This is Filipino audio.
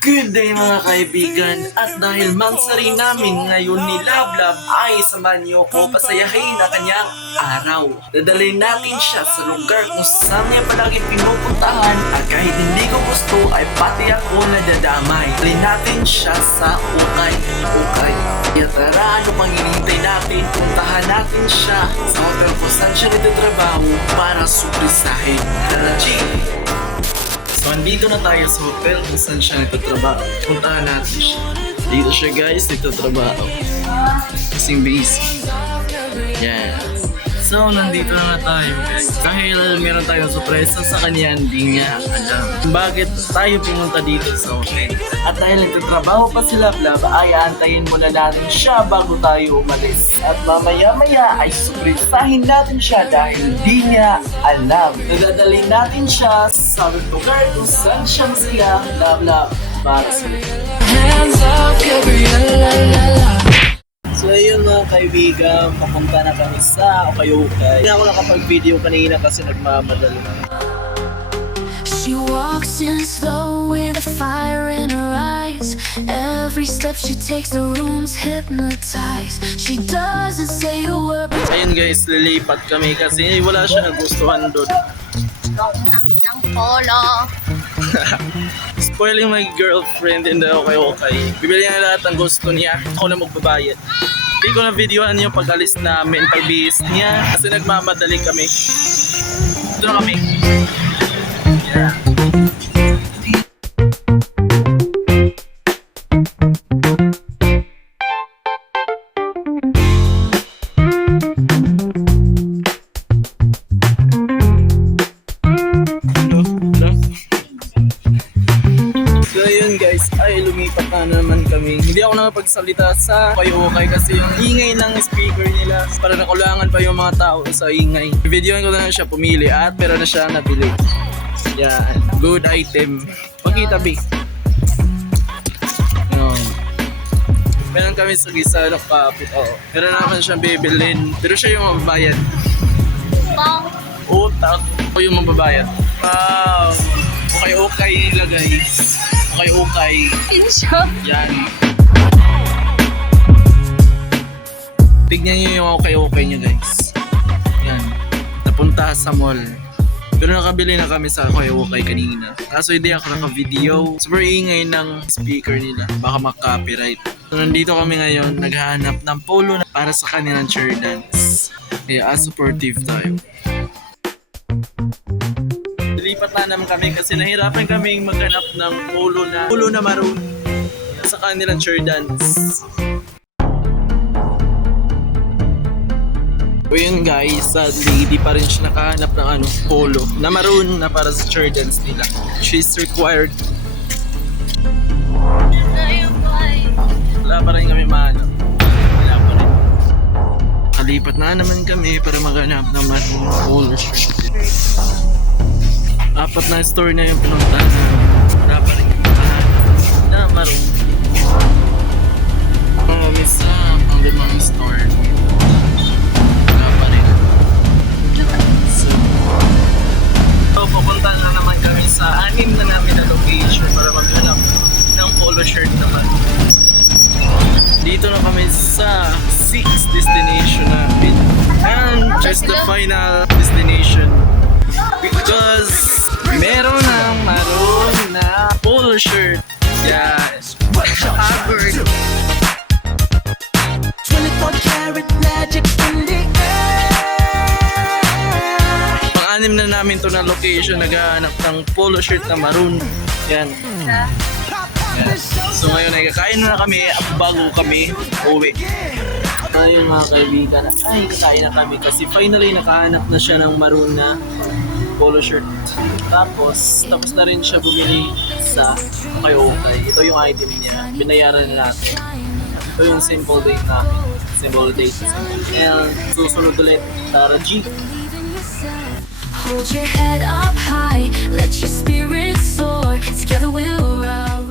Good day mga kaibigan, at dahil mansari namin ngayon ni Lablab ay samahan niyo ko pasayahin ang kanyang araw. Dadalhin natin siya sa lugar kung saan niya palagi pinupuntahan at kahit hindi ko gusto ay pati ako nadadamay. Dalhin natin siya sa Ukay. Kaya tara, ano pang hinihintay natin? Puntahan natin siya sa hotel kung saan siya nagtatrabaho para suprisahin. Tara, G! So, andito na tayo sa hotel kung saan siya nagtatrabaho. Puntahan natin siya. Dito siya guys, nagtatrabaho. Kasing busy. Yan. So, nandito na tayo guys. Dahil meron tayong surpresa sa kanya, hindi niya alam bakit tayo pumunta dito sa hotel. At dahil nagtatrabaho pa sila, Lablab, ay aantayin muna natin siya bago tayo umalis. At mamaya-maya ay surprisahin natin siya dahil hindi niya alam. Nadadalhin natin siya sa lugar kung saan siya masaya, Lablab, para sa Hands up, Gabriella. So ayun mga kaibigan, papunta na kami sa Ukay-Ukay. Hindi ako nakapag-video kanina kasi nagmamadali. She walks in slow with a fire in her eyes. Every step she takes, the room's hypnotized. She doesn't say a word. Ayun guys, lilipat kami kasi wala siya nagustuhan doon. ng polo. Spoiling my girlfriend in the Ukay-Ukay. Bibili niya lahat ng gusto niya. Ako na magbabayad. Hindi ko na videohan yung pag-alis namin, pag-bihis niya. Kasi nagmamadali kami. Ito na kami. Yeah. So ayun guys, ay lumipat na naman kami. Hindi ako nakapagsalita sa Ukay-Ukay kasi yung ingay ng speaker nila. Para nakulangan pa yung mga tao sa ingay. Videoin ko na lang siya pumili at pero na siya nabili. Yan, good item. Pakita big. Yun. Meron kami sa gisa ng kapit. Oo. Meron naman siyang bibilin. Pero siya yung mababayad. Pang Utak. Ako yung mababayad. Wow. Ukay-Ukay nila guys. Ukay-Ukay. pinsyo. Yan. Tignan nyo yung Ukay-Ukay nyo guys. Yan. Napunta sa mall. Pero nakabili na kami sa Ukay-Ukay kanina. Kaso hindi ako naka-video. Super ingay ng speaker nila. Baka maka-copyright. So nandito kami ngayon. Naghahanap ng polo na para sa kanilang chair dance. Kaya supportive tayo. Lipat na naman kami kasi nahirapan kaming maghanap ng polo na maroon sa kanilang chair dance. So yun guys, sadly di pa rin siya nakahanap ng polo na maroon na para sa chair dance nila. She's required. Wala pa rin kami mahanap. Wala pa rin. Kalipat na naman kami para maghanap ng maroon polo shirt. Apat na store na yung pinuntahan. Wala pa rin yung na maroon. Kami sa pang-limang store. Wala pa rin. So, pupunta na naman kami sa 6 na namin na location para maghanap ng polo shirt naman. Dito na kami sa 6th destination namin. And just the final destination. Because meron ng maroon na polo shirt. Yes. Covered. 24 karat magic in the air. Pang-anim na namin to na location, naghahanap ng polo shirt na maroon. Yan. So ngayon ay kakain na kami bago kami uwi. Ayun mga kaibigan, ay kakain na kami kasi finally nakahanap na siya ng maroon na polo shirt. Tapos na rin siya bumili sa Ukay-Ukay. Ito yung item niya. Binayaran na natin. Ito yung simple date namin. Simple date. And susunod ulit. Tara G! Hold your head up high, let your spirit soar. Together we'll rise.